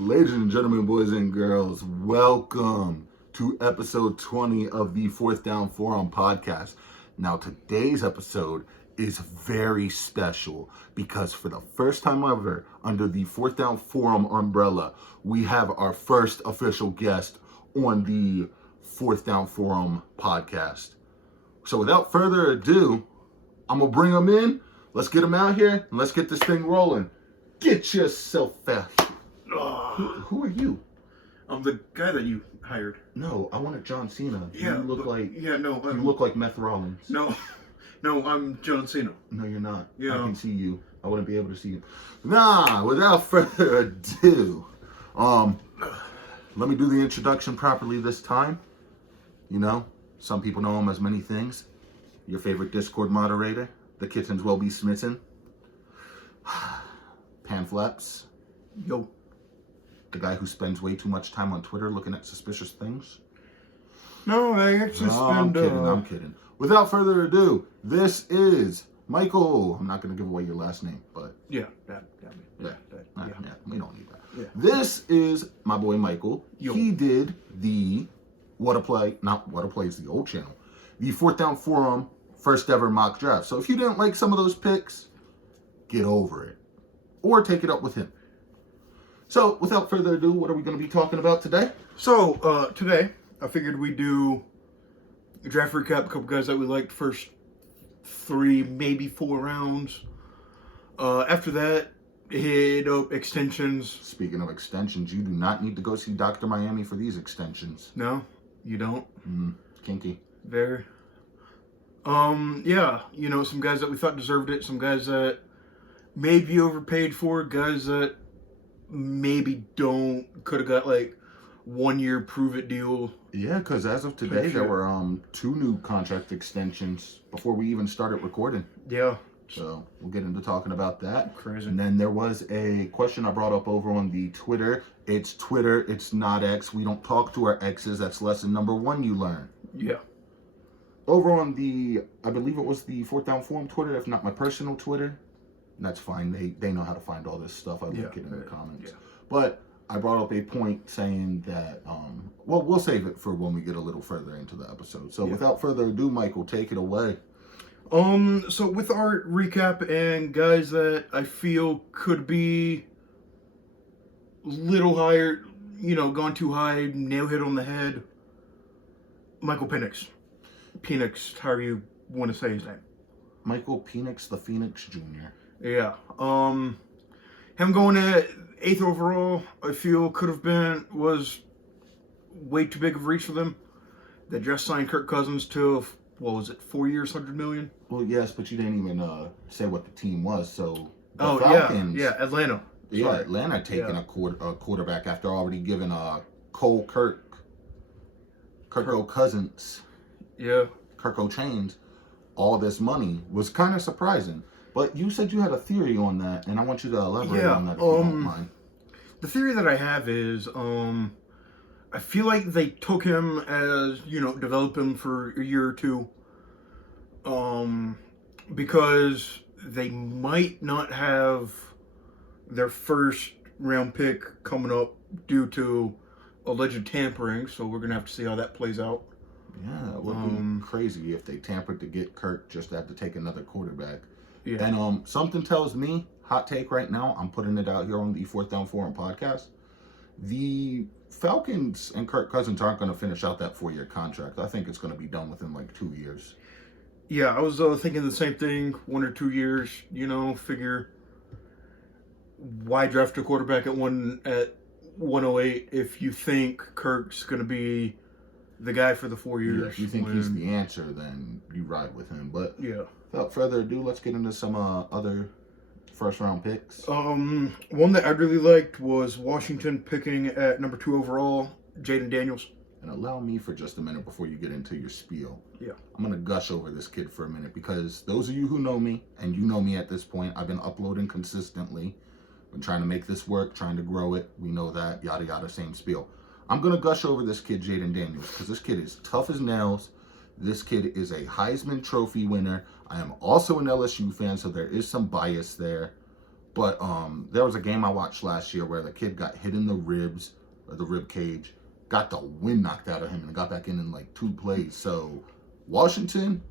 Ladies and gentlemen, boys and girls, welcome to episode 20 of the Fourth Down Forum podcast. Now, today's episode is very special because for the first time ever, under the Fourth Down Forum umbrella, we have our first official guest on the Fourth Down Forum podcast. So without further ado, I'm going to bring him in. Let's get him out here and let's get this thing rolling. Get yourself fast. Who are you? I'm the guy that you hired. No, I wanted John Cena. Yeah, you look like you look like Meth Rollins. No, I'm John Cena. No, you're not. Yeah. I can see you. I wouldn't be able to see you. Nah, without further ado, let me do the introduction properly this time. You know, some people know him as many things. Your favorite Discord moderator, the kittens will be smitten. Panflaps. Yo. The guy who spends way too much time on Twitter looking at suspicious things. No, I actually spend. I'm kidding. Without further ado, this is Michael. I'm not going to give away your last name, but Yeah. We don't need that. Yeah. This is my boy Michael. Yo. He did the not What a Play is the old channel, the Fourth Down Forum first ever mock draft. So if you didn't like some of those picks, get over it or take it up with him. So, without further ado, what are we going to be talking about today? So, today, I figured we'd do a draft recap, a couple guys that we liked first 3, maybe 4 rounds. After that, hit up extensions. Speaking of extensions, you do not need to go see Dr. Miami for these extensions. No, you don't? Kinky. Very. Yeah, you know, some guys that we thought deserved it, some guys that maybe overpaid for, guys that maybe could have got like 1 year prove it deal. Yeah, because as of today, there were 2 new contract extensions before we even started recording. Yeah. So we'll get into talking about that. Crazy. And then there was a question I brought up over on the Twitter. It's Twitter, it's not X. We don't talk to our exes. That's lesson number 1 you learn. Yeah. Over on the, I believe it was the Fourth Down Forum Twitter, if not my personal Twitter. That's fine. They know how to find all this stuff. I link it in the comments. Yeah. But I brought up a point saying that, well, we'll save it for when we get a little further into the episode. So without further ado, Michael, take it away. So with our recap and guys that I feel could be a little higher, you know, gone too high, nail hit on the head. Michael Penix, however you want to say his name. Michael Penix, the Phoenix Jr. Yeah. Him going at 8th overall, I feel was way too big of a reach for them. They just signed Kirk Cousins to, what was it, 4 years, $100 million? Well, yes, but you didn't even say what the team was. So the Falcons, yeah, Atlanta. Yeah, Sorry. Atlanta taking a quarterback after already giving Kirk Cousins, Yeah. Kirk Chains, all this money was kind of surprising. But you said you had a theory on that, and I want you to elaborate on that if you don't mind. The theory that I have is, I feel like they took him as, you know, develop him for a year or 2, because they might not have their first round pick coming up due to alleged tampering, so we're going to have to see how that plays out. Yeah, it would be crazy if they tampered to get Kirk just to have to take another quarterback. Yeah. And something tells me, hot take right now, I'm putting it out here on the Fourth Down Forum podcast, the Falcons and Kirk Cousins aren't going to finish out that 4-year contract. I think it's going to be done within like 2 years. Yeah, I was thinking the same thing, 1 or 2 years, you know, figure why draft a quarterback at 108 if you think Kirk's going to be the guy for the 4 years. Yeah, if you think he's the answer, then you ride with him. But yeah. Without further ado, let's get into some other first-round picks. One that I really liked was Washington picking at number 2 overall, Jaden Daniels. And allow me for just a minute before you get into your spiel. Yeah. I'm going to gush over this kid for a minute because those of you who know me, and you know me at this point, I've been uploading consistently. Been trying to make this work, trying to grow it. We know that, yada, yada, same spiel. I'm going to gush over this kid, Jaden Daniels, because this kid is tough as nails. This kid is a Heisman Trophy winner. I am also an LSU fan, so there is some bias there. But there was a game I watched last year where the kid got hit in the ribs, or the rib cage, got the wind knocked out of him, and got back in like 2 plays. So Washington,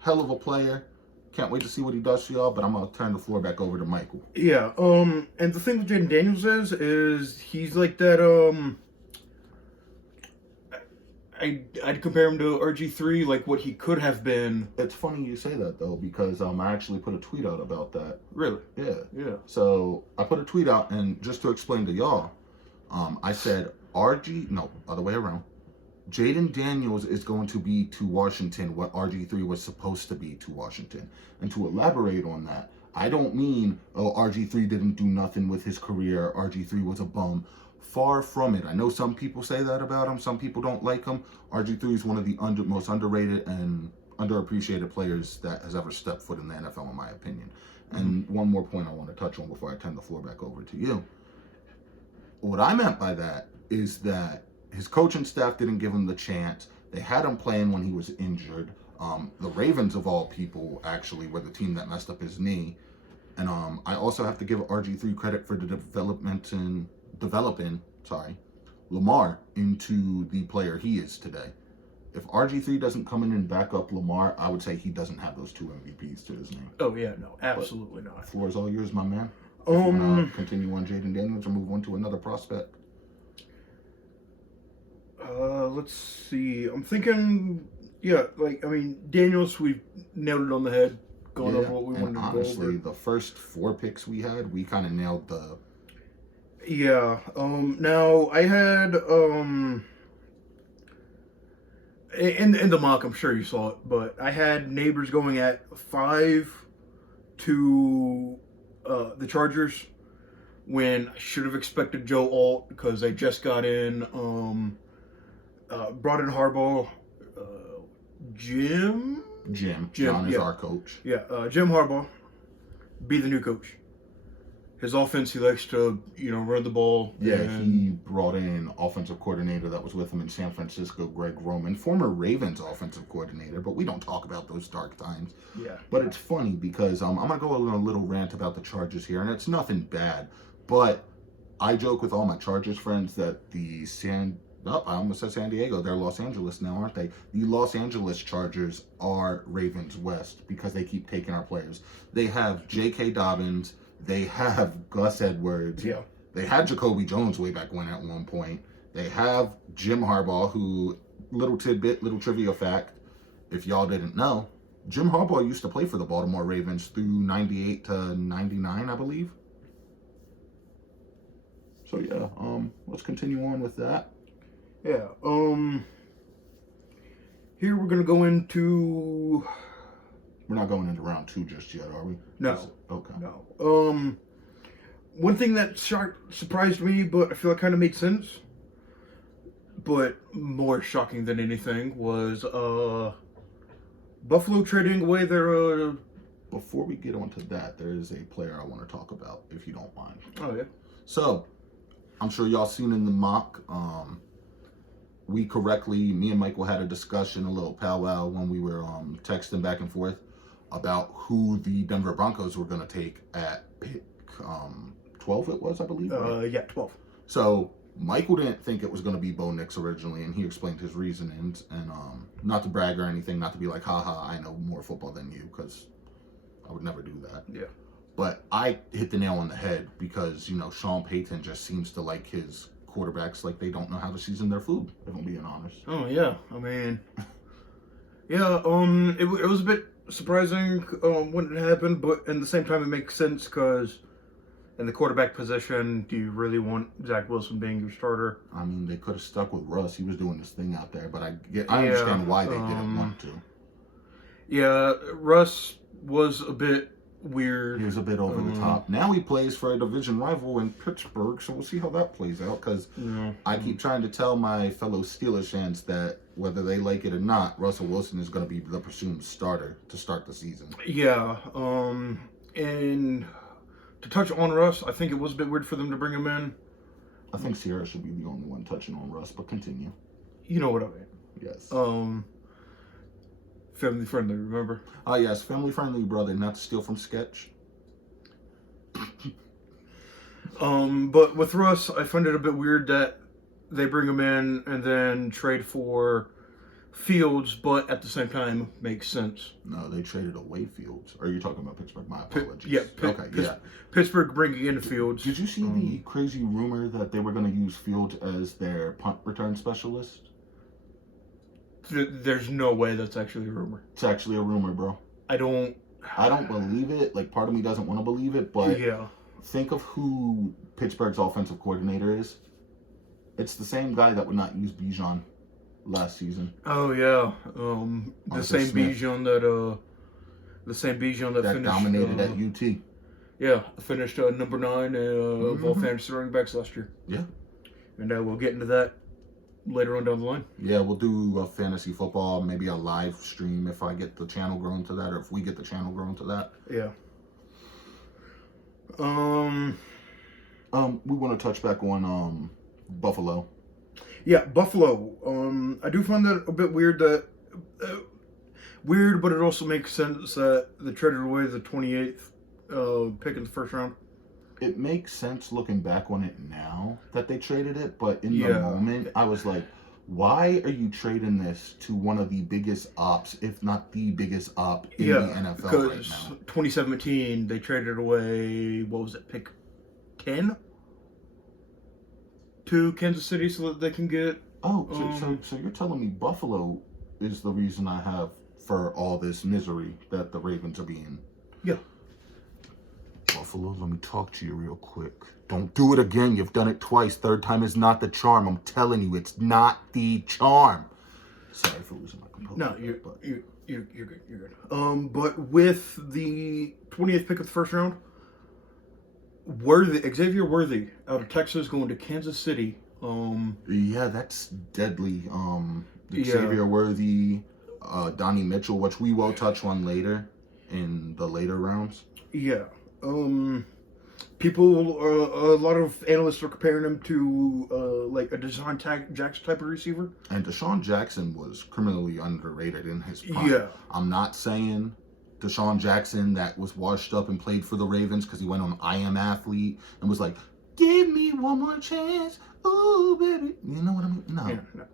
hell of a player. Can't wait to see what he does for y'all, but I'm going to turn the floor back over to Michael. Yeah, and the thing with Jaden Daniels is he's like that, I'd compare him to RG3, like what he could have been. It's funny you say that, though, because I actually put a tweet out about that. Really? Yeah. Yeah. So I put a tweet out, and just to explain to y'all, I said other way around. Jaden Daniels is going to be to Washington what RG3 was supposed to be to Washington. And to elaborate on that, I don't mean, RG3 didn't do nothing with his career, RG3 was a bum. Far from it. I know some people say that about him, some people don't like him. RG3 is one of the most underrated and underappreciated players that has ever stepped foot in the NFL, in my opinion. And one more point I want to touch on before I turn the floor back over to you. What I meant by that is that his coaching staff didn't give him the chance. They had him playing when he was injured. The Ravens, of all people, actually were the team that messed up his knee. And I also have to give RG3 credit for the developing Lamar into the player he is today. If RG3 doesn't come in and back up Lamar, I would say he doesn't have those 2 MVPs to his name. Oh yeah, no, absolutely not. Floor is all yours, my man. Continue on Jaden Daniels or move on to another prospect. Let's see. I'm thinking, Daniels, we nailed it on the head, going over what we wanted to go over. Honestly, the first 4 picks we had, we kind of nailed the... Yeah. Now, I had, in the mock, I'm sure you saw it, but I had Neighbors going at 5 to the Chargers, when I should have expected Joe Alt because they just got in, brought in Harbaugh, Jim, John is our coach. Yeah, Jim Harbaugh, be the new coach. His offense, he likes to, run the ball. Yeah, he brought in offensive coordinator that was with him in San Francisco, Greg Roman, former Ravens offensive coordinator, but we don't talk about those dark times. Yeah. But it's funny because I'm going to go on a little rant about the Chargers here, and it's nothing bad, but I joke with all my Chargers friends that I almost said San Diego. They're Los Angeles now, aren't they? The Los Angeles Chargers are Ravens West because they keep taking our players. They have J.K. Dobbins. They have Gus Edwards. Yeah. They had Jacoby Jones way back when at one point. They have Jim Harbaugh, who, little trivia fact, if y'all didn't know, Jim Harbaugh used to play for the Baltimore Ravens through 98 to 99, I believe. So yeah, let's continue on with that. Yeah. Here we're gonna go into. We're not going into round 2 just yet, are we? No. Okay. No. One thing that surprised me, but I feel it kind of made sense, but more shocking than anything, was Buffalo trading away their. Before we get onto that, there is a player I want to talk about, if you don't mind. Oh yeah. So, I'm sure y'all seen in the mock. Me and Michael had a discussion, a little powwow when we were texting back and forth about who the Denver Broncos were going to take at pick 12 it was, I believe. Right? Yeah, 12. So Michael didn't think it was going to be Bo Nix originally, and he explained his reasonings. And not to brag or anything, not to be like, haha, I know more football than you, because I would never do that. Yeah. But I hit the nail on the head because, Sean Payton just seems to like his quarterbacks like they don't know how to season their food, if I'm being honest. Oh, yeah. I mean, yeah, it was a bit surprising when it happened, but at the same time it makes sense because in the quarterback position, do you really want Zach Wilson being your starter? I mean, they could have stuck with Russ. He was doing this thing out there, but I understand why they didn't want to. Yeah, Russ was a bit weird. He was a bit over the top. Now he plays for a division rival in Pittsburgh, so we'll see how that plays out, because I keep trying to tell my fellow Steelers fans that whether they like it or not, Russell Wilson is going to be the presumed starter to start the season. Yeah, and to touch on Russ, I think it was a bit weird for them to bring him in. I think Sierra should be the only one touching on Russ, but continue. You know what I mean. Yes. Family friendly, remember? Yes, family friendly, brother, not to steal from Sketch. But with Russ, I find it a bit weird that they bring him in and then trade for Fields, but at the same time makes sense. No, they traded away Fields. Are you talking about Pittsburgh? My apologies. Yeah. Pittsburgh bringing in Fields. Did you see the crazy rumor that they were going to use Fields as their punt return specialist? There's no way that's actually a rumor. It's actually a rumor, bro. I don't believe it. Like, part of me doesn't want to believe it, but yeah. Think of who Pittsburgh's offensive coordinator is. It's the same guy that would not use Bijan last season. Oh yeah, the same Bijan that that finished, dominated at UT. Yeah, finished number 9 of all fantasy running backs last year. Yeah, and we'll get into that later on down the line. Yeah, we'll do a fantasy football, maybe a live stream if I get the channel grown to that, or if we get the channel grown to that. Yeah. We want to touch back on Buffalo. Yeah, Buffalo. I do find that a bit weird that but it also makes sense that they traded away the 28th pick in the first round. It makes sense looking back on it now that they traded it, but in the moment, I was like, why are you trading this to one of the biggest ops, if not the biggest op in the NFL right now? Because 2017, they traded away, what was it, pick 10? To Kansas City so that they can get... Oh, so you're telling me Buffalo is the reason I have for all this misery that the Ravens are being... Yeah. Buffalo, let me talk to you real quick. Don't do it again. You've done it twice. Third time is not the charm. I'm telling you, it's not the charm. Sorry for losing my composure. No, you're good. You're good. But with the 20th pick of the first round, Xavier Worthy out of Texas going to Kansas City. Yeah, that's deadly. Xavier Worthy, Donnie Mitchell, which we will touch on later in the later rounds. Yeah. People, a lot of analysts are comparing him to like a Deshaun Jackson type of receiver. And Deshaun Jackson was criminally underrated in his prime. Yeah. I'm not saying Deshaun Jackson that was washed up and played for the Ravens because he went on I Am Athlete and was like, give me one more chance, ooh baby. You know what I mean? No. Yeah, no.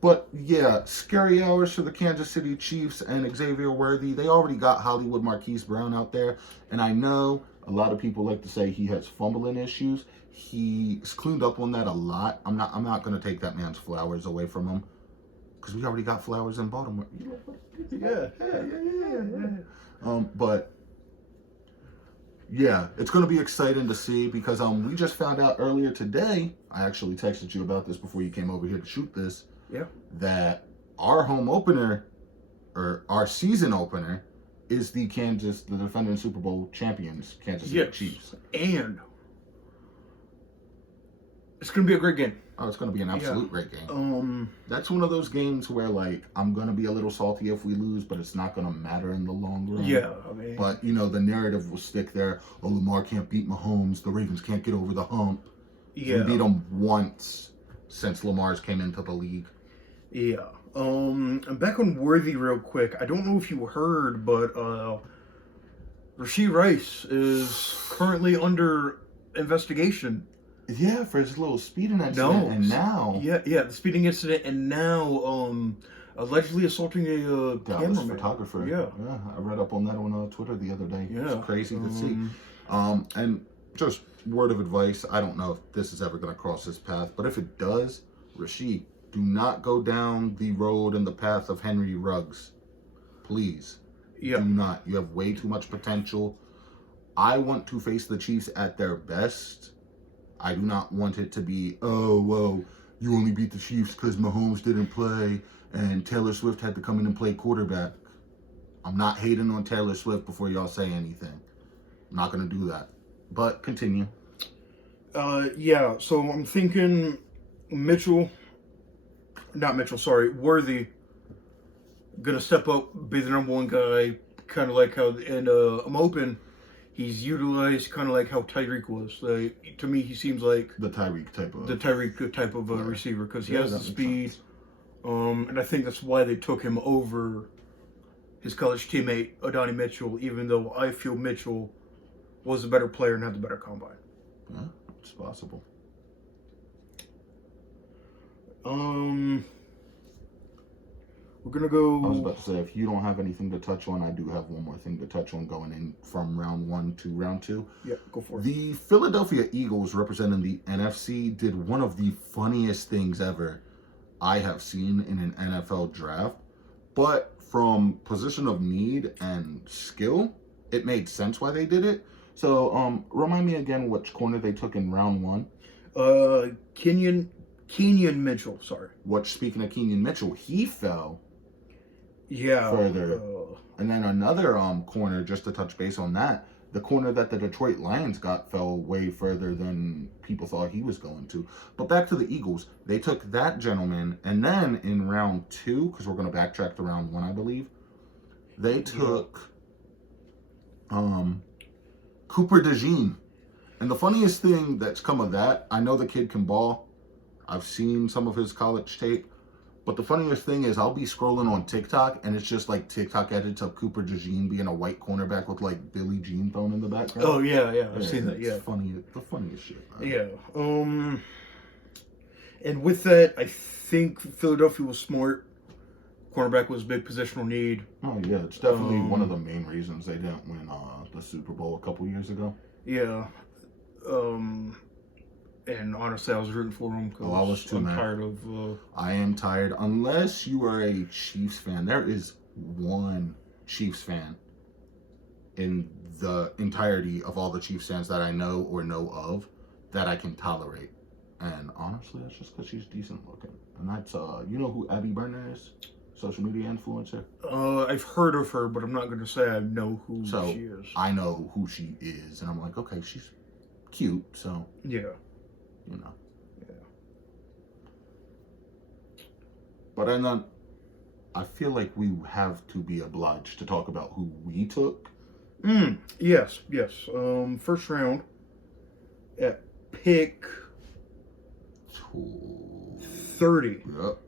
But yeah, scary hours for the Kansas City Chiefs and Xavier Worthy. They already got Hollywood Marquise Brown out there, and I know a lot of people like to say he has fumbling issues. He's cleaned up on that a lot. I'm not going to take that man's flowers away from him because we already got flowers in Baltimore. Yeah. But yeah, it's going to be exciting to see because we just found out earlier today, I actually texted you about this before you came over here to shoot this, that our home opener, or our season opener, is the defending Super Bowl champions, Kansas City Chiefs. And it's going to be a great game. Oh, it's going to be an absolute great game. That's one of those games where, like, I'm going to be a little salty if we lose, but it's not going to matter in the long run. Yeah, I mean... But, you know, the narrative will stick there. Oh, Lamar can't beat Mahomes. The Ravens can't get over the hump. Yeah. We beat them once since Lamar's came into the league. Yeah. And back on Worthy real quick. I don't know if you heard, but Rashee Rice is currently under investigation. Yeah, for his little speeding incident, and now... Yeah, the speeding incident, and now allegedly assaulting a cameraman. Photographer. Yeah, I read up on that on Twitter the other day. Yeah. It's crazy to see. And just word of advice, I don't know if this is ever going to cross this path, but if it does, Rashee, do not go down the road and the path of Henry Ruggs. Please. Yeah. Do not. You have way too much potential. I want to face the Chiefs at their best. I do not want it to be, oh, whoa, you only beat the Chiefs because Mahomes didn't play and Taylor Swift had to come in and play quarterback. I'm not hating on Taylor Swift before y'all say anything. I'm not going to do that. But continue. Yeah, so I'm thinking Worthy, going to step up, be the number one guy, kind of like how, and I'm open. He's utilized kind of like how Tyreek was. To me, he seems like the Tyreek type of receiver because he has the speed, and I think that's why they took him over his college teammate Donnie Mitchell. Even though I feel Mitchell was a better player and had the better combine. Yeah, it's possible. We're gonna go. I was about to say, if you don't have anything to touch on, I do have one more thing to touch on going in from round 1 to round 2. Yeah, go for it. The Philadelphia Eagles, representing the NFC, did one of the funniest things ever I have seen in an NFL draft. But from position of need and skill, it made sense why they did it. So, remind me again which corner they took in round 1. Kenyon Mitchell. Sorry. Which, speaking of Kenyon Mitchell, he fell. Yeah. Further. And then another corner, just to touch base on that, the corner that the Detroit Lions got fell way further than people thought he was going to. But back to the Eagles. They took that gentleman, and then in round 2, because we're going to backtrack to round 1, I believe, they took Cooper DeJean. And the funniest thing that's come of that, I know the kid can ball. I've seen some of his college tape. But the funniest thing is I'll be scrolling on TikTok, and it's just like TikTok edits of Cooper DeJean being a white cornerback with like Billie Jean thrown in the background. Oh, yeah. I've seen that, yeah. It's funny, the funniest shit. Man. Yeah. And with that, I think Philadelphia was smart. Cornerback was a big positional need. Oh, yeah. It's definitely one of the main reasons they didn't win the Super Bowl a couple years ago. Yeah. And honestly, I was rooting for him because I was too, man. Tired of... I am tired. Unless you are a Chiefs fan, there is one Chiefs fan in the entirety of all the Chiefs fans that I know or know of that I can tolerate. And honestly, that's just because she's decent looking. And that's, you know who Abby Burner is? Social media influencer? I've heard of her, but I'm not going to say I know who she is. I know who she is. And I'm like, okay, she's cute, so... Yeah. You know. Yeah. But I feel like we have to be obliged to talk about who we took. Yes. First round at pick 30. Yep.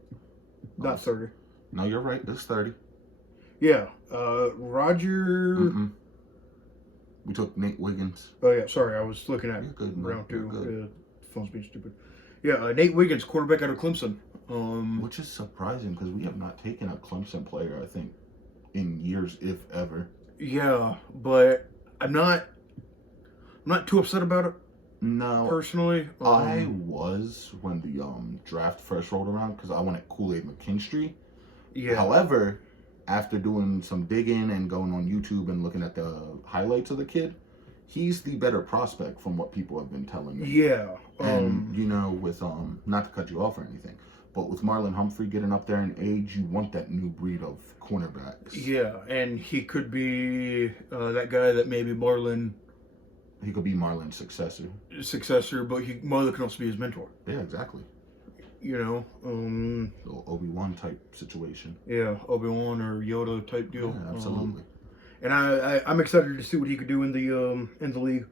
Not 30. No, you're right. It's 30. Yeah. Roger. We took Nate Wiggins. Oh, yeah. Sorry. I was looking at round 2. Phone's being stupid. Yeah. Nate Wiggins, quarterback out of Clemson. Which is surprising because we have not taken a Clemson player, I think, in years, if ever. Yeah, but I'm not too upset about it. No, personally, I was when the draft first rolled around because I wanted Kool-Aid McKinstry. Yeah. However, after doing some digging and going on YouTube and looking at the highlights of the kid, he's the better prospect from what people have been telling me. Yeah. And you know, with not to cut you off or anything, but with Marlon Humphrey getting up there in age, you want that new breed of cornerbacks. Yeah, and he could be that guy that maybe Marlon. He could be Marlon's successor, but Marlon can also be his mentor. Yeah, exactly. You know, little Obi-Wan type situation. Yeah, Obi-Wan or Yoda type deal. Yeah, absolutely. And I'm excited to see what he could do in the league.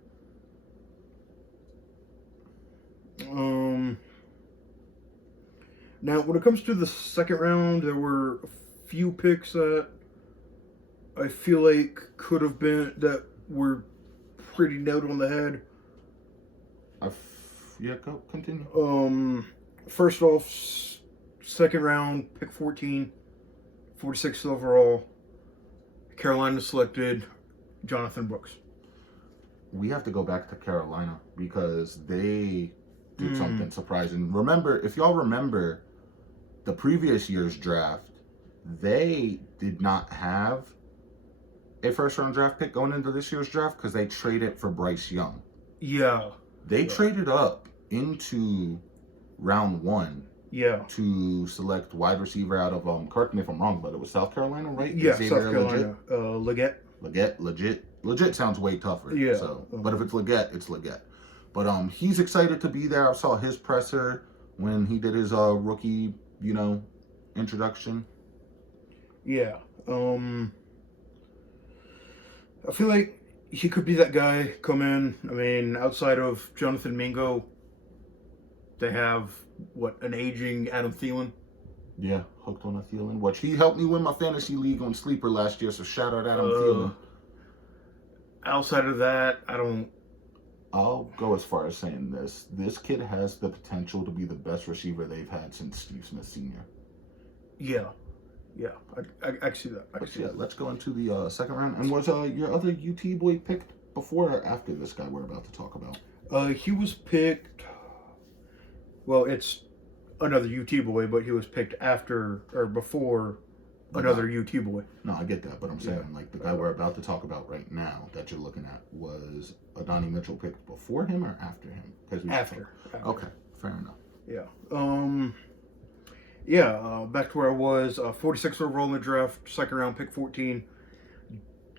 Now, when it comes to the second round, there were a few picks that I feel like could have been that were pretty nailed on the head. Go continue. First off, second round, pick 14, 46th overall. Carolina selected Jonathan Brooks. We have to go back to Carolina because they did something surprising. Remember, if y'all remember the previous year's draft, they did not have a first round draft pick going into this year's draft because they traded for Bryce Young. Yeah. They traded up into round 1. Yeah. To select wide receiver out of correct me if I'm wrong, but it was South Carolina, right? Yeah, South Carolina. Legit sounds way tougher. Yeah. So, but if it's Leggett, it's Leggett. But he's excited to be there. I saw his presser when he did his rookie, introduction. Yeah. I feel like he could be that guy come in. I mean, outside of Jonathan Mingo, they have an aging Adam Thielen. Yeah, hooked on a Thielen. Which he helped me win my fantasy league on Sleeper last year. So shout out Adam Thielen. Outside of that, I don't I'll go as far as saying this. This kid has the potential to be the best receiver they've had since Steve Smith Sr. Yeah. Yeah. I see that. I But see yeah, that. let's go into the second round. And was your other UT boy picked before or after this guy we're about to talk about? He was picked. Well, it's another UT boy, but he was picked after or before another UT boy. No, I get that, but I'm saying like the guy we're about to talk about right now that you're looking at was Adonai Mitchell picked before him or after him? After. Okay, fair enough. Yeah. Yeah. Back to where I was. 46 overall in the draft, second round, pick 14.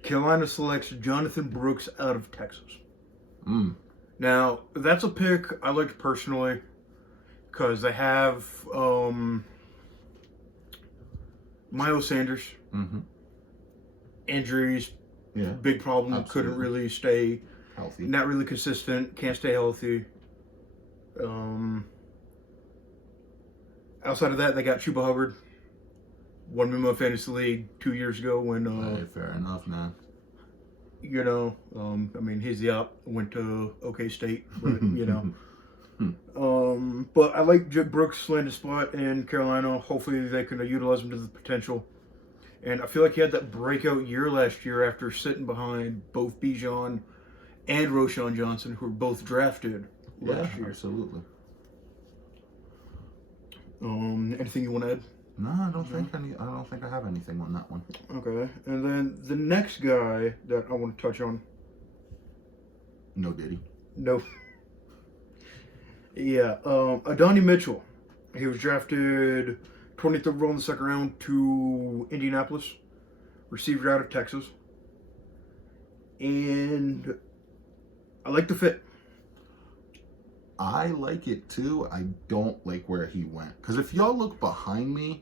Carolina selects Jonathan Brooks out of Texas. Now that's a pick I liked personally because they have Miles Sanders. Injuries, big problem. Absolutely. Couldn't really stay healthy. Not really consistent. Can't stay healthy. Outside of that, they got Chuba Hubbard. Won me my fantasy league 2 years ago when. Hey, fair enough, man. You know, I mean, he's the op. Went to OK State, but you know. But I like Jake Brooks' landing spot in Carolina. Hopefully, they can utilize him to the potential. And I feel like he had that breakout year last year after sitting behind both Bijan and Roschon Johnson, who were both drafted last year. Absolutely. Anything you want to add? No, I don't think I have anything on that one. Okay. And then the next guy that I want to touch on. No Diddy. No. Yeah. Adonai Mitchell. He was drafted 23rd overall in the second round to Indianapolis. Receiver out of Texas. And I like the fit. I like it too. I don't like where he went. Because if y'all look behind me,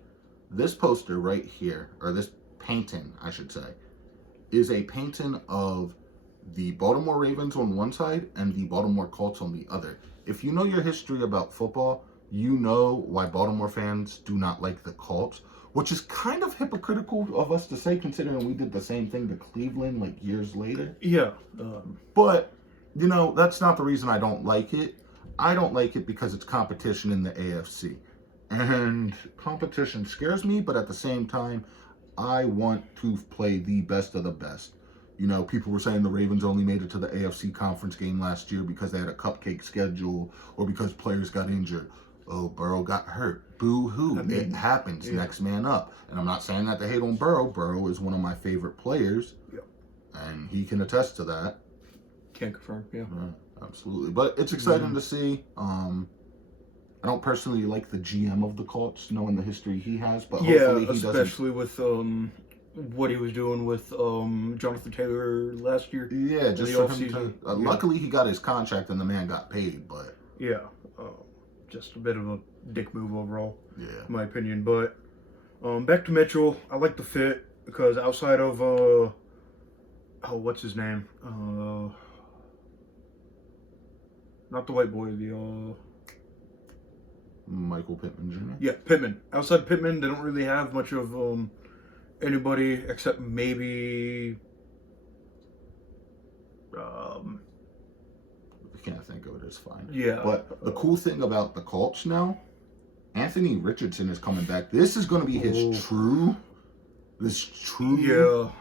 this poster right here, or this painting, I should say, is a painting of the Baltimore Ravens on one side and the Baltimore Colts on the other. If you know your history about football, you know why Baltimore fans do not like the Colts, which is kind of hypocritical of us to say considering we did the same thing to Cleveland like years later. Yeah. But, you know, that's not the reason I don't like it. I don't like it because it's competition in the AFC. And competition scares me, but at the same time, I want to play the best of the best. You know, people were saying the Ravens only made it to the AFC conference game last year because they had a cupcake schedule or because players got injured. Oh, Burrow got hurt. Boo-hoo. It happens. Yeah. Next man up. And I'm not saying that to hate on Burrow. Burrow is one of my favorite players. Yep. And he can attest to that. Can't confirm, yeah. Absolutely. But it's exciting to see. I don't personally like the GM of the Colts, knowing the history he has, but hopefully he doesn't. Especially with what he was doing with Jonathan Taylor last year. Yeah, just for him to... luckily he got his contract and the man got paid, but... Yeah, just a bit of a dick move overall, in my opinion. But back to Mitchell, I like the fit because outside of... what's his name? Not the white boy, the... Michael Pittman Jr.? Yeah, Pittman. Outside of Pittman, they don't really have much of anybody except maybe... I can't think of it, it's fine. Yeah. But the cool thing about the Colts now, Anthony Richardson is coming back. This is going to be his true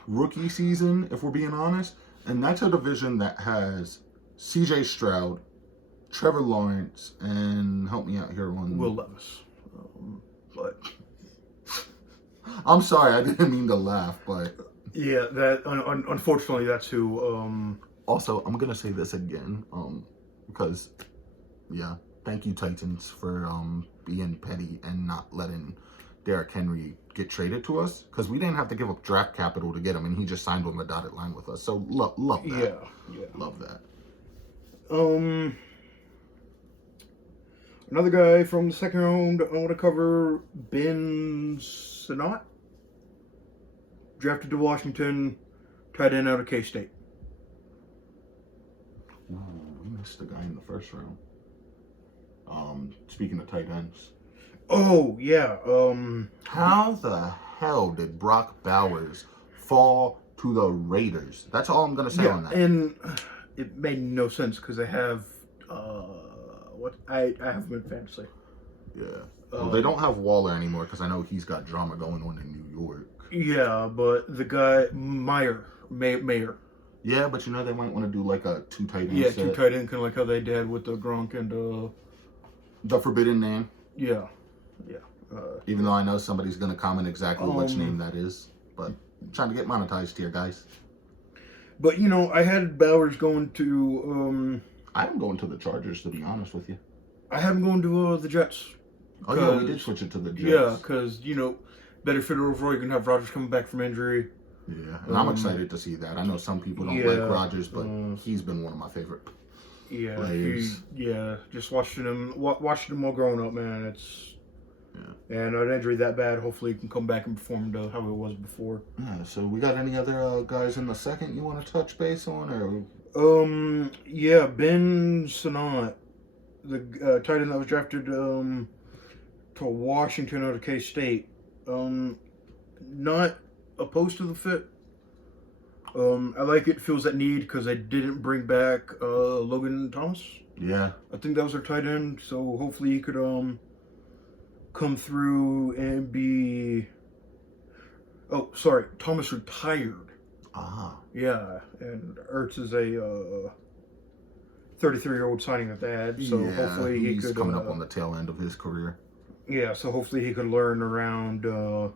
rookie season, if we're being honest. And that's a division that has C.J. Stroud, Trevor Lawrence, and help me out here on... Will Levis. But... I'm sorry, I didn't mean to laugh, but... Yeah, that unfortunately, that's who... Also, I'm going to say this again, because, yeah, thank you, Titans, for being petty and not letting Derrick Henry get traded to us, because we didn't have to give up draft capital to get him, and he just signed on the dotted line with us. So, love that. Yeah. Love that. Another guy from the second round I want to cover, Ben Sinnott. Drafted to Washington, tight end out of K-State. Ooh, we missed the guy in the first round. Speaking of tight ends. Oh, yeah. How the hell did Brock Bowers fall to the Raiders? That's all I'm going to say on that. And it made no sense because they have what I have them in fantasy. Yeah. Well, they don't have Waller anymore because I know he's got drama going on in New York. Yeah, but the guy Mayer. Yeah, but they might want to do like a two tight end. Yeah, set. two tight end, kind of like how they did with the Gronk and the forbidden name. Yeah. Even though I know somebody's gonna comment exactly which name that is, but I'm trying to get monetized here, guys. But I had Bowers going to. I am going to the Chargers, to be honest with you. I have him going to the Jets. Oh yeah, we did switch it to the Jets. Yeah, because better fit overall. You're gonna have Rodgers coming back from injury. Yeah, and I'm excited to see that. I know some people don't like Rodgers, but he's been one of my favorite players. Just watching him all growing up, man. And an injury that bad, hopefully he can come back and perform to how it was before. Yeah. So we got any other guys in the second you want to touch base on, or? Ben Sinnott, the tight end that was drafted to Washington out of K-State. Not opposed to the fit. I like it. Feels that need because they didn't bring back Logan Thomas. Yeah. I think that was their tight end. So hopefully he could come through and be. Oh, sorry. Thomas retired. Ah. Yeah, and Ertz is a 33-year-old signing that they had. So hopefully he could. He's coming up on the tail end of his career. Yeah, so hopefully he could learn a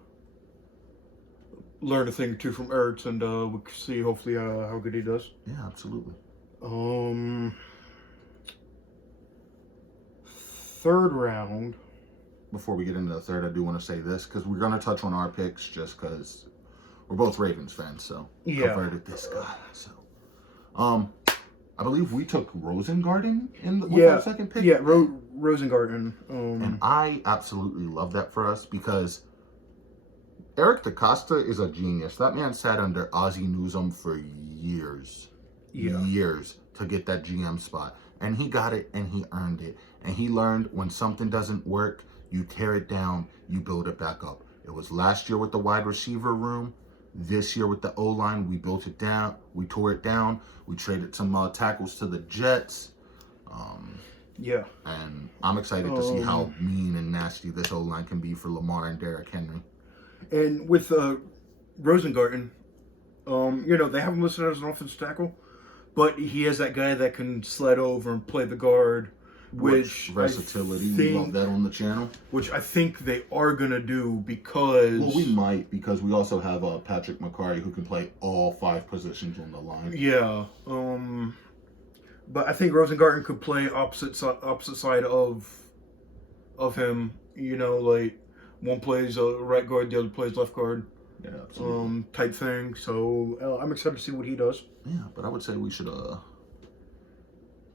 thing or two from Ertz, and we can see hopefully how good he does. Yeah, absolutely. Third round. Before we get into the third, I do want to say this because we're going to touch on our picks just because we're both Ravens fans, so converted this guy. So, I believe we took Rosengarten with our second pick. Yeah, Rosengarten. And I absolutely love that for us because Eric DeCosta is a genius. That man sat under Ozzie Newsome for years to get that GM spot. And he got it and he earned it. And he learned when something doesn't work, you tear it down, you build it back up. It was last year with the wide receiver room. This year with the O-line, we built it down. We tore it down. We traded some tackles to the Jets. And I'm excited to see how mean and nasty this O-line can be for Lamar and Derrick Henry. And with Rosengarten, they have him listed as an offensive tackle, but he is that guy that can slide over and play the guard. Which versatility, we love that on the channel. Which I think they are going to do because... Well, we might, because we also have Patrick McCarry who can play all 5 positions on the line. Yeah. But I think Rosengarten could play opposite side of him. Like one plays right guard, the other plays left guard. Yeah, absolutely. Type thing. So I'm excited to see what he does. Yeah, but I would say we should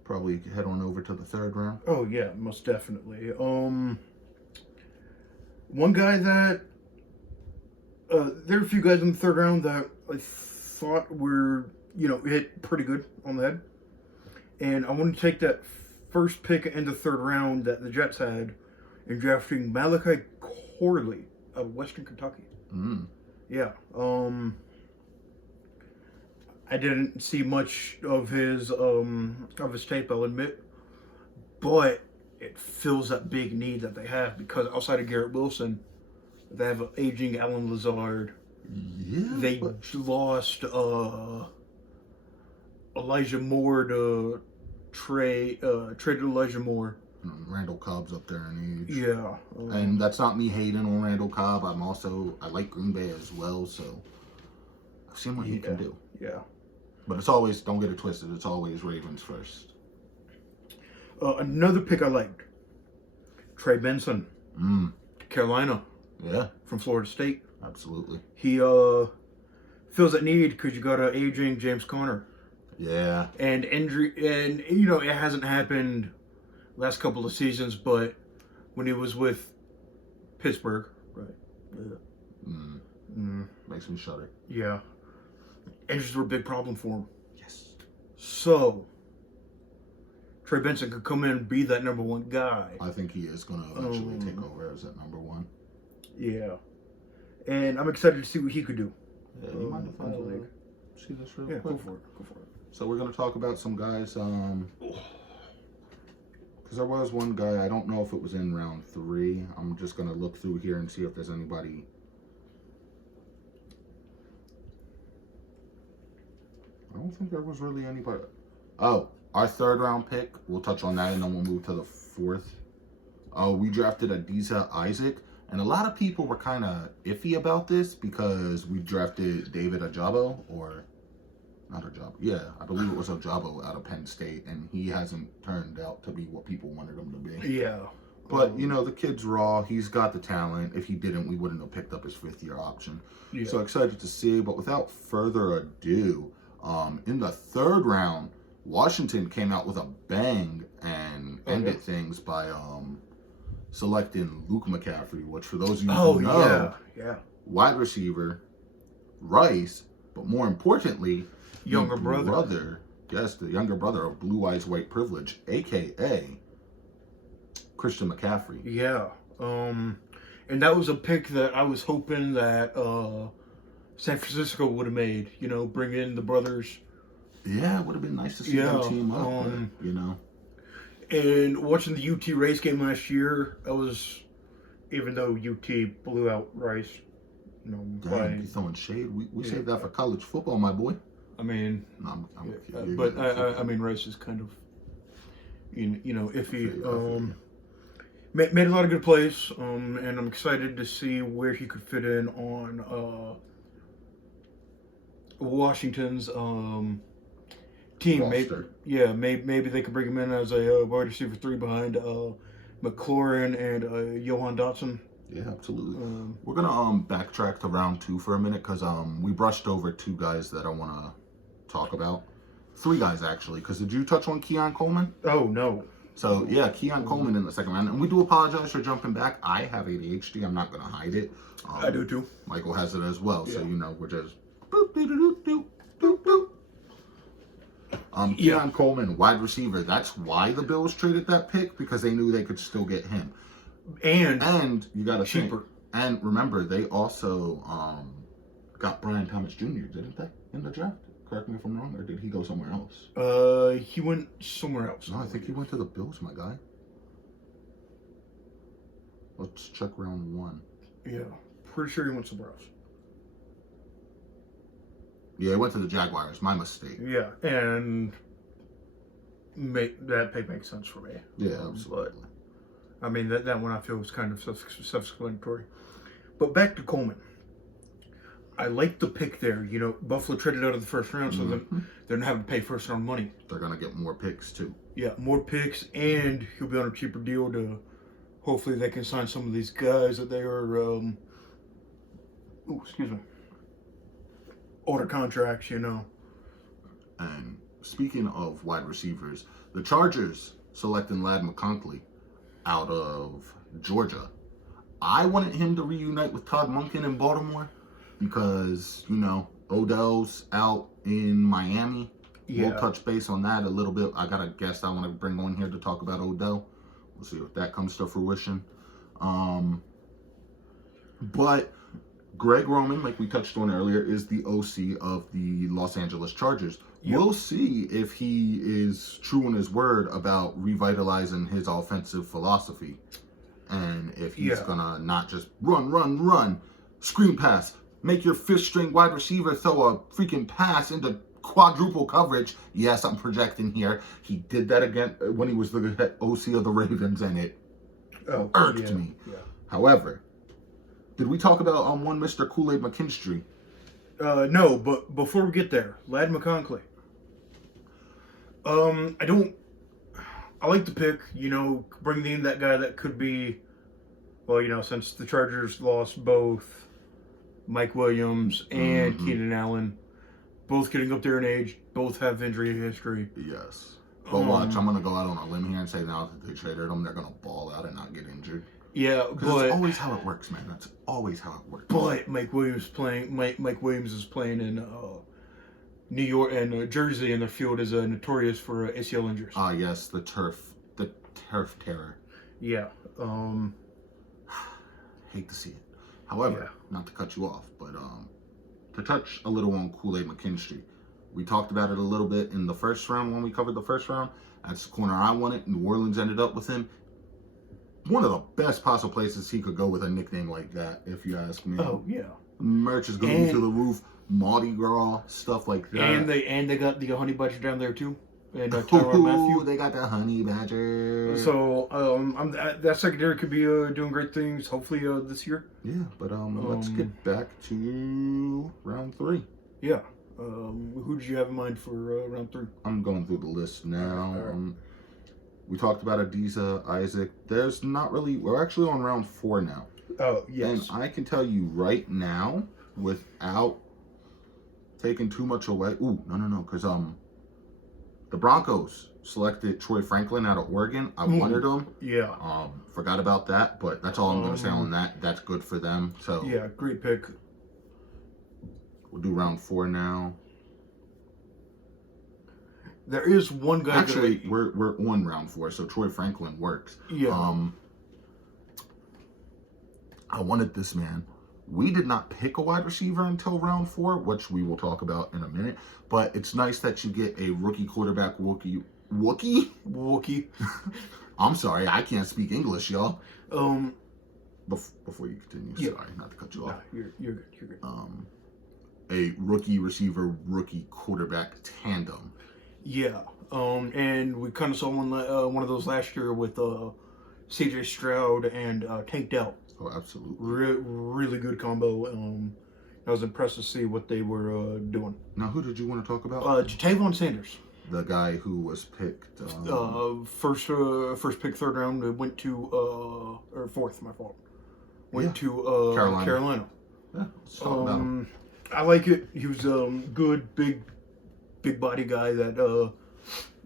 probably head on over to the third round. Oh yeah, most definitely. One guy that there are a few guys in the third round that I thought were hit pretty good on the head, and I want to take that first pick in the third round that the Jets had in drafting Malachi Corley of Western Kentucky. Yeah. I didn't see much of his tape, I'll admit, but it fills that big need that they have because outside of Garrett Wilson, they have an aging Alan Lazard. Yeah, they lost Elijah Moore to traded Elijah Moore. Randall Cobb's up there in age. Yeah, and that's not me hating on Randall Cobb. I like Green Bay as well, so I've seen what he can do. Yeah. But it's always, don't get it twisted, it's always Ravens first. Another pick I liked, Trey Benson. Carolina. Yeah. From Florida State. Absolutely. He fills that need because you got an aging James Conner. Yeah. And injury, and it hasn't happened last couple of seasons, but when he was with Pittsburgh, right? Yeah. Makes me shudder. Yeah. Injuries were a big problem for him. Yes. So, Trey Benson could come in and be that number one guy. I think he is going to eventually take over as that number one. Yeah. And I'm excited to see what he could do. Yeah, you mind if I see this real quick? Go for it. So we're gonna talk about some guys. Because there was one guy. I don't know if it was in round 3. I'm just gonna look through here and see if there's anybody. I don't think there was really anybody. Oh, our 3rd round pick. We'll touch on that, and then we'll move to the 4th. We drafted Adiza Isaac, and a lot of people were kind of iffy about this because we drafted David Ajabo, or not Ajabo. Yeah, I believe it was Ajabo out of Penn State, and he hasn't turned out to be what people wanted him to be. Yeah. But, you know, the kid's raw. He's got the talent. If he didn't, we wouldn't have picked up his 5th-year option. Yeah. So excited to see. But without further ado, in the 3rd round, Washington came out with a bang and ended things by selecting Luke McCaffrey, which for those of you who know, wide receiver, Rice, but more importantly, younger brother. Yes, the younger brother of Blue Eyes White Privilege, a.k.a. Christian McCaffrey. Yeah. And that was a pick that I was hoping that San Francisco would have made, you know, bring in the brothers. Yeah, it would have been nice to see them team up, but, you know. And watching the UT Rice game last year, that was, even though UT blew out Rice, you know, Damn, you throwing shade. We saved that for college football, my boy. I mean, no, but I mean, Rice is kind of, you know, iffy. Made a lot of good plays, and I'm excited to see where he could fit in on Washington's team. Maybe they could bring him in as a wide receiver 3 behind McLaurin and Johan Dotson. Yeah, absolutely. We're gonna backtrack to round 2 for a minute because we brushed over 2 guys that I want to talk about. 3 guys actually. Because did you touch on Keon Coleman? Oh no. So yeah, Keon Coleman in the 2nd round, and we do apologize for jumping back. I have ADHD. I'm not gonna hide it. I do too. Michael has it as well. So you know we're just. Keon Coleman, wide receiver. That's why the Bills traded that pick, because they knew they could still get him. And you got to cheaper. And remember, they also got Brian Thomas Jr., didn't they, in the draft? Correct me if I'm wrong, or did he go somewhere else? He went somewhere else. No, I think he went to the Bills, my guy. Let's check round 1. Yeah, pretty sure he went somewhere else. Yeah, he went to the Jaguars. My mistake. Yeah, and that pick makes sense for me. Yeah, absolutely. But, I mean, that one I feel was kind of self-explanatory. But back to Coleman. I like the pick there. You know, Buffalo traded out of the 1st round, so they're going to have to pay 1st-round money. They're going to get more picks, too. Yeah, more picks, and he'll be on a cheaper deal to hopefully they can sign some of these guys that they are, order contracts, you know. And speaking of wide receivers, the Chargers selecting Ladd McConkey out of Georgia. I wanted him to reunite with Todd Monken in Baltimore because, you know, Odell's out in Miami. Yeah. We'll touch base on that a little bit. I got a guest I want to bring on here to talk about Odell. We'll see if that comes to fruition. But Greg Roman, like we touched on earlier, is the OC of the Los Angeles Chargers. Yep. We'll see if he is true in his word about revitalizing his offensive philosophy. And if he's going to not just run, screen pass, make your 5th-string wide receiver throw a freaking pass into quadruple coverage. Yes, I'm projecting here. He did that again when he was the head OC of the Ravens, and it irked me. Yeah. However, did we talk about one Mr. Kool-Aid McKinstry? No, but before we get there, Ladd McConkey. I like the pick, you know, bring in that guy that could be, well, you know, since the Chargers lost both Mike Williams and Keenan Allen, both getting up there in age, both have injury history. Yes. But watch, I'm going to go out on a limb here and say now that they traded them, they're going to ball out and not get injured. Yeah, but that's always how it works, man. That's always how it works. But Mike Williams is playing in New York and Jersey, and their field is notorious for ACL injuries. Yes, the turf terror. Yeah. Hate to see it. However, not to cut you off, but to touch a little on Kool-Aid McKinstry, We talked about it a little bit in the first round when we covered the first round. That's the corner I wanted. New Orleans ended up with him. One of the best possible places he could go with a nickname like that, if you ask me. Oh, yeah. Merch is going to be through the roof. Mardi Gras, stuff like that. And they got the honey badger down there, too. And Tyrann Mathieu. They got the honey badger. So, that secondary could be doing great things, hopefully, this year. Yeah, but let's get back to round 3. Yeah. Who did you have in mind for round 3? I'm going through the list now. All right. We talked about Adiza, Isaac. There's not really... We're actually on round 4 now. Oh, yes. And I can tell you right now, without taking too much away... Ooh, no, because the Broncos selected Troy Franklin out of Oregon. I wanted him. Yeah. Forgot about that, but that's all I'm going to say on that. That's good for them. So yeah, great pick. We'll do round 4 now. There is one guy. Actually, we're on round 4, so Troy Franklin works. Yeah. I wanted this man. We did not pick a wide receiver until round 4, which we will talk about in a minute. But it's nice that you get a rookie quarterback Wookie. I'm sorry, I can't speak English, y'all. Before you continue, sorry, not to cut you off. You're good. You're good. A rookie receiver, rookie quarterback tandem. Yeah. And we kind of saw one of those last year with C.J. Stroud and Tank Dell. Oh, absolutely. Really good combo. I was impressed to see what they were doing. Now, who did you want to talk about? Jatavon Sanders. The guy who was picked... first pick, 3rd round, went to... or 4th, my fault. Went to Carolina. Yeah, let's talk about him. I like it. He was good, big body guy that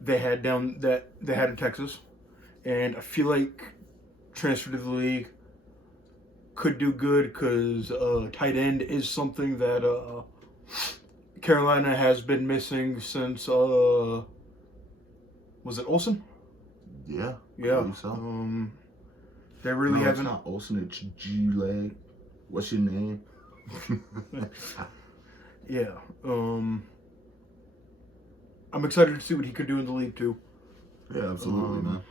they had in Texas. And I feel like transfer to the league could do good because tight end is something that Carolina has been missing since was it Olsen? Yeah. Yeah. So. They really haven't. It's not Olsen. It's G-Leg. What's your name? Yeah. I'm excited to see what he could do in the league too. Yeah, absolutely, man.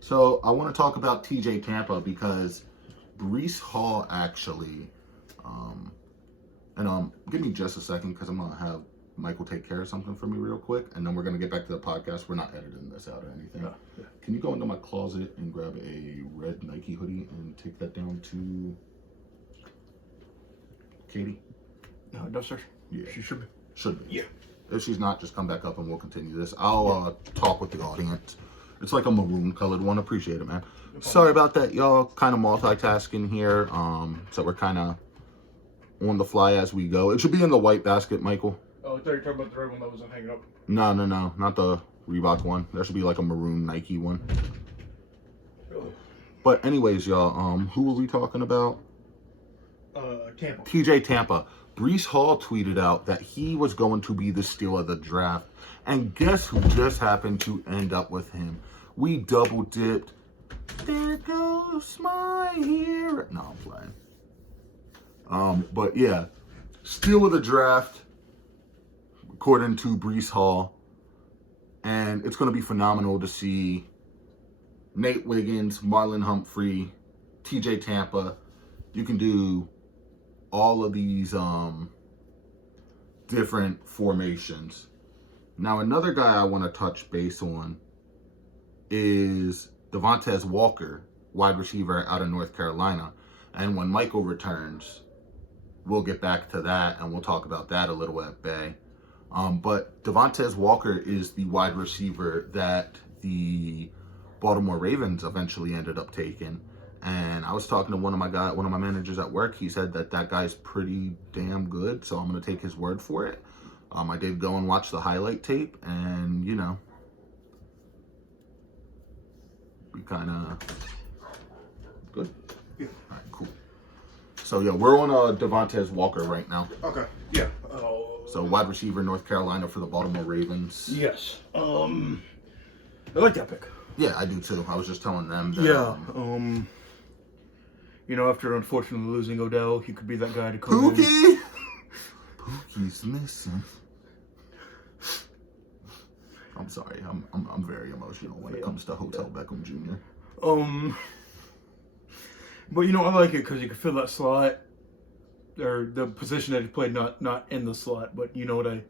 So I want to talk about TJ Tampa because Breece Hall actually, give me just a second because I'm gonna have Michael take care of something for me real quick, and then we're gonna get back to the podcast. We're not editing this out or anything. Yeah. Can you go into my closet and grab a red Nike hoodie and take that down to Katie? No, sir. Yeah, She should be. Should be. Yeah. If she's not, just come back up and we'll continue this. I'll talk with the audience. It's like a maroon colored one. Appreciate it, man. Sorry about that, y'all. Kind of multitasking here. So we're kind of on the fly as we go. It should be in the white basket, Michael. Oh, I thought you were talking about the red one that wasn't hanging up. No. Not the Reebok one. There should be like a maroon Nike one. Oh. But anyways, y'all, who were we talking about? Tampa. TJ Tampa. Breece Hall tweeted out that he was going to be the steal of the draft. And guess who just happened to end up with him? We double dipped. There goes my hero. No, I'm playing. But yeah, steal of the draft, according to Breece Hall. And it's going to be phenomenal to see Nate Wiggins, Marlon Humphrey, TJ Tampa. You can do all of these different formations. Now, another guy I want to touch base on is Devontae Walker, wide receiver out of North Carolina. And when Michael returns, we'll get back to that, and we'll talk about that a little at bay. But Devontae Walker is the wide receiver that the Baltimore Ravens eventually ended up taking. And I was talking to one of my managers at work. He said that guy's pretty damn good, so I'm going to take his word for it. I did go and watch the highlight tape, and, you know, we kind of good. Yeah. All right, cool. So, yeah, we're on Devontae Walker right now. Okay. Yeah. So, wide receiver, North Carolina for the Baltimore Ravens. Yes. I like that pick. Yeah, I do too. I was just telling them that. Yeah. You know, after unfortunately losing Odell, he could be that guy to come in. Pookie! He's missing. I'm sorry. I'm very emotional when it comes to Hotel Beckham Jr. But you know, I like it because you can fill that slot, or the position that he played, not in the slot, but you know what I.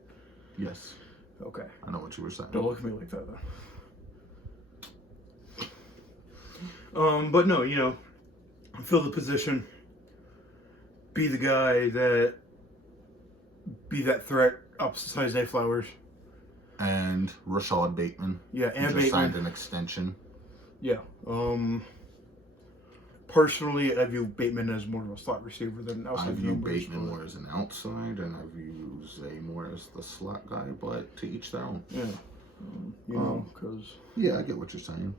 Yes. Okay. I know what you were saying. Don't look at me like that, though. But no, you know, fill the position, be the guy be that threat opposite Isaiah Flowers. And Rashad Bateman. Yeah, and Bateman. Just signed Bateman. an extension. Yeah. Personally, I view Bateman as more of a slot receiver than outside. I view numbers, Bateman more as an outside, and I view Zay more as the slot guy, but to each their own. Yeah. You know, because... Yeah, I get what you're saying.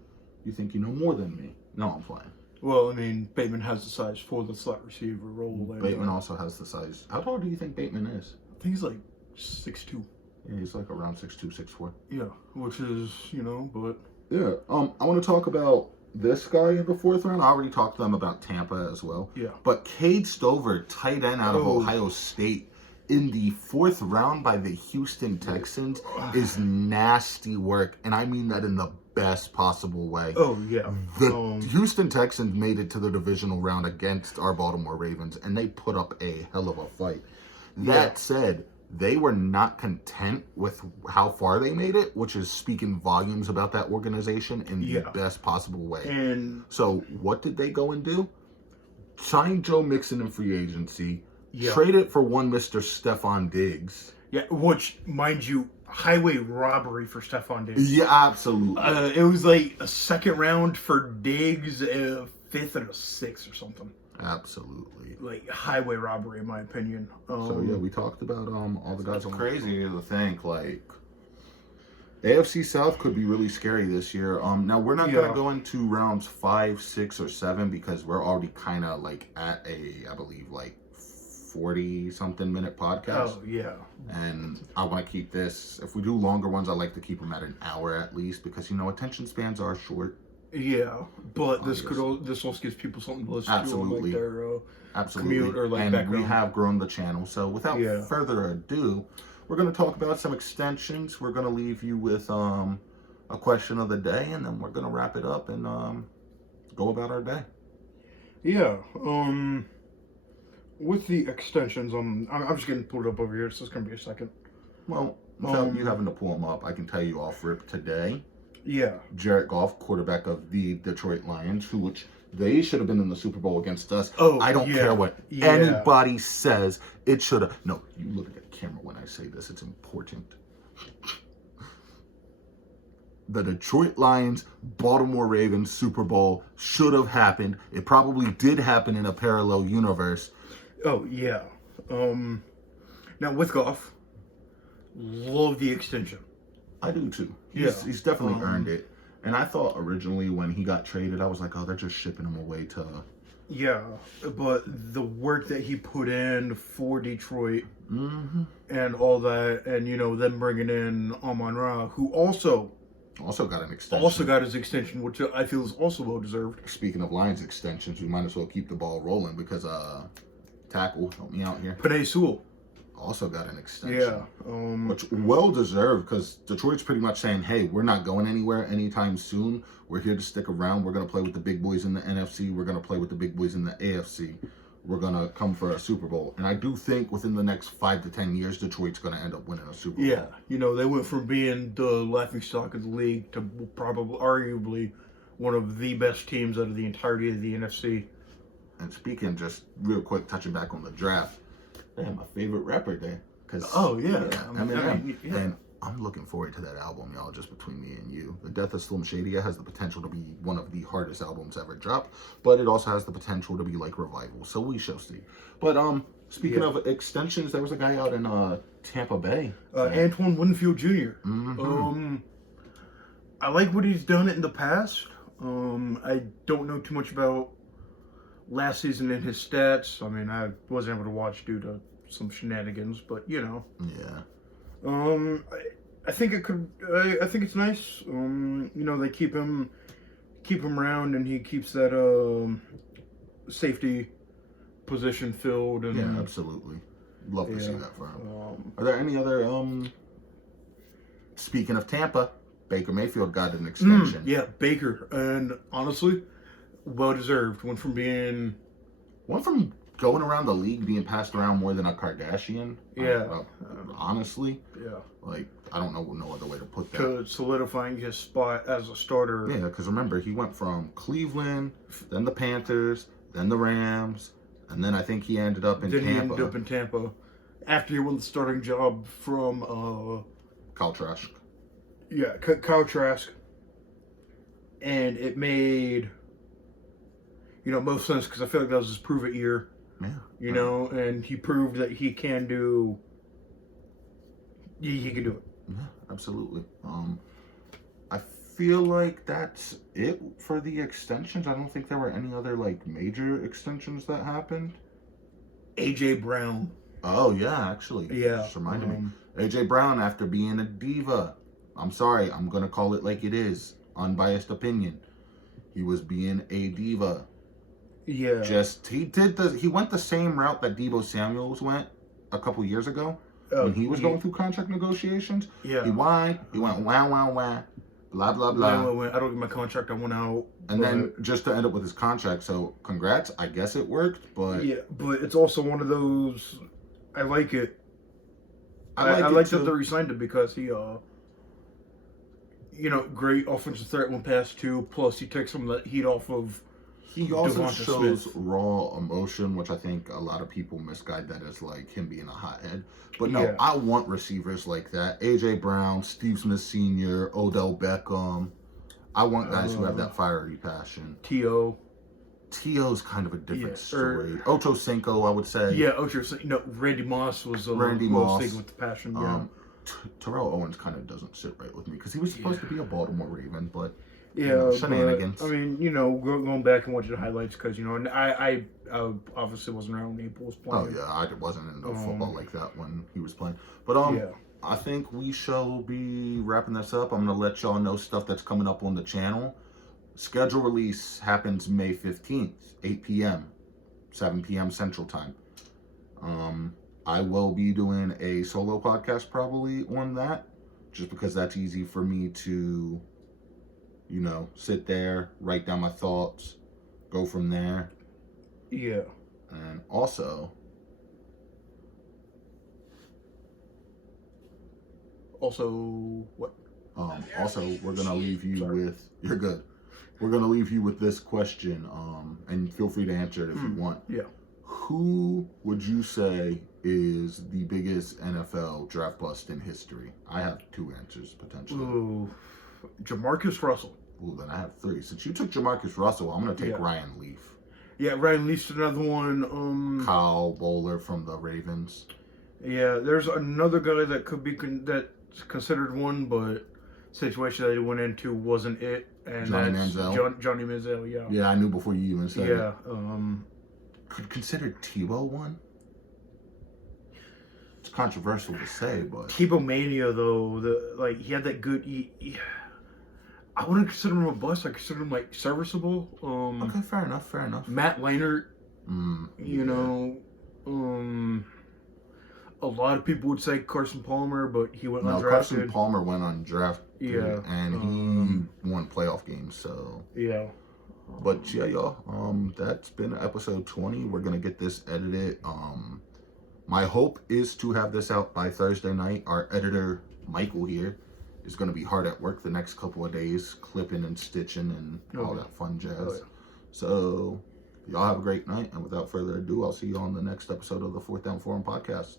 You think you know more than me. No, I'm playing. Well, I mean, Bateman has the size for the slot receiver role. And, Bateman also has the size. How tall do you think Bateman is? I think he's like 6'2". Yeah, he's like around 6'2", 6'4". Yeah, which is, you know, but... Yeah, I want to talk about this guy in the fourth round. I already talked to them about Tampa as well. Yeah. But Cade Stover, tight end out of Ohio State, in the fourth round by the Houston Texans is nasty work. And I mean that in the best possible way. Oh, yeah. The Houston Texans made it to the divisional round against our Baltimore Ravens, and they put up a hell of a fight. That said, they were not content with how far they made it, which is speaking volumes about that organization in the best possible way. And so what did they go and do? Sign Joe Mixon in free agency, trade it for one Mr. Stephon Diggs. Yeah, which, mind you, highway robbery for Stephon Diggs. Yeah, absolutely. It was like a second round for Diggs, a fifth and a sixth or something. Absolutely. Like highway robbery, in my opinion. So yeah, we talked about all the guys. It's crazy to think like AFC South could be really scary this year. Now we're not gonna go into rounds 5, 6, or 7 because we're already kind of like at I believe like 40-something minute podcast. Oh yeah. And I want to keep this. If we do longer ones, I like to keep them at an hour at least because attention spans are short. Yeah, but this also gives people something to listen to on like their commute or like and background. We have grown the channel, so without further ado, we're going to talk about some extensions. We're going to leave you with a question of the day, and then we're going to wrap it up and go about our day. Yeah. With the extensions, I'm just getting pulled up over here. So it's going to be a second. Well, without you having to pull them up, I can tell you off rip today. Yeah. Jared Goff, quarterback of the Detroit Lions, which they should have been in the Super Bowl against us. Oh, I don't care what anybody says. It should have. No, you look at the camera when I say this. It's important. The Detroit Lions, Baltimore Ravens Super Bowl should have happened. It probably did happen in a parallel universe. Oh, yeah. Now, with Goff, love the extension. I do too. He's definitely earned it. And I thought originally when he got traded, I was like, oh, they're just shipping him away to... Yeah, but the work that he put in for Detroit and all that, and, them bringing in Amon-Ra, who also got an extension. Also got his extension, which I feel is also well-deserved. Speaking of Lions extensions, we might as well keep the ball rolling because tackle, help me out here. Penei Sewell also got an extension. Yeah. Which well-deserved because Detroit's pretty much saying, hey, we're not going anywhere anytime soon. We're here to stick around. We're going to play with the big boys in the NFC. We're going to play with the big boys in the AFC. We're going to come for a Super Bowl. And I do think within the next 5 to 10 years, Detroit's going to end up winning a Super Bowl. Yeah. They went from being the laughingstock of the league to probably, arguably, one of the best teams out of the entirety of the NFC. And speaking, just real quick, touching back on the draft, they had my favorite rapper there. Eminem. And I'm looking forward to that album, y'all, just between me and you. The Death of Slim Shady has the potential to be one of the hardest albums ever dropped, but it also has the potential to be like Revival, so we shall see. But speaking of extensions, there was a guy out in Tampa Bay. Antoine Winfield Jr. Mm-hmm. I like what he's done in the past. I don't know too much about last season and his stats. I mean, I wasn't able to watch due to some shenanigans, but Yeah. I think it could. I think it's nice. They keep him around, and he keeps that safety position filled. And yeah, absolutely. Love to see that for him. Are there any other, speaking of Tampa, Baker Mayfield got an extension. Yeah, Baker. And honestly, well-deserved. Went from going around the league being passed around more than a Kardashian. Yeah. Honestly. Yeah. Like, I don't know no other way to put that. To solidifying his spot as a starter. Yeah, because remember, he went from Cleveland, then the Panthers, then the Rams, and then I think he ended up in Tampa. He ended up in Tampa after he won the starting job from Kyle Trask. Yeah, Kyle Trask. And it made, most sense because I feel like that was his prove-it year. Yeah. And he proved that he can do. He can do it. Yeah, absolutely. I feel like that's it for the extensions. I don't think there were any other major extensions that happened. AJ Brown. Oh yeah, actually. Yeah. Just reminded me. AJ Brown, after being a diva, I'm sorry, I'm gonna call it like it is. Unbiased opinion. He was being a diva. Yeah. He went the same route that Deebo Samuels went a couple years ago. When he was going through contract negotiations. Yeah. He went wah, blah, blah, blah. I don't get my contract, I went out. And then just to end up with his contract, so congrats, I guess it worked, but... Yeah, but it's also one of those, I like it. I like that they re-signed him because he, great offensive threat when passed to, plus he takes some of the heat off of He also Devonta shows Smith. raw emotion, which I think a lot of people misguide that as him being a hothead. But no, Yeah. I want receivers like that. AJ Brown, Steve Smith Sr., Odell Beckham. I want guys who have that fiery passion. T.O. T.O.'s kind of a different story. Ocho Cinco, I would say. Yeah, Randy Moss was Randy Moss with the passion. Yeah. Terrell Owens kind of doesn't sit right with me because he was supposed to be a Baltimore Raven, but yeah, shenanigans. But, I mean, going back and watching the highlights because and I obviously wasn't around when Naples was playing. Oh yeah, I wasn't into football like that when he was playing. But I think we shall be wrapping this up. I'm gonna let y'all know stuff that's coming up on the channel. Schedule release happens May 15th, 8 p.m., 7 p.m. Central Time. I will be doing a solo podcast probably on that, just because that's easy for me to, sit there, write down my thoughts, go from there. Yeah. And also, what? Also, we're gonna leave you with. You're good. We're gonna leave you with this question. And feel free to answer it if you want. Yeah. Who would you say is the biggest NFL draft bust in history? I have two answers potentially. Ooh, Jamarcus Russell. Ooh, then I have three. Since you took Jamarcus Russell, I'm gonna take Ryan Leaf. Yeah, Ryan Leaf's another one. Kyle Bowler from the Ravens. Yeah, there's another guy that could be that's considered one, but situation that he went into wasn't it, and Johnny that's Manziel. Johnny Manziel. Yeah. Yeah, I knew before you even said it. Yeah. Could consider Tebow one. It's controversial to say, but Tebow mania though, he had that good. I wouldn't consider him a bust. I consider him serviceable. Okay, fair enough. Matt Leinart. A lot of people would say Carson Palmer, but he went undrafted. Carson Palmer went undrafted. Yeah. And he won playoff games, so. Yeah. But yeah, y'all, that's been episode 20. We're going to get this edited. My hope is to have this out by Thursday night. Our editor, Michael here, is going to be hard at work the next couple of days, clipping and stitching and all that fun jazz. So, y'all have a great night. And without further ado, I'll see you on the next episode of the Fourth Down Forum podcast.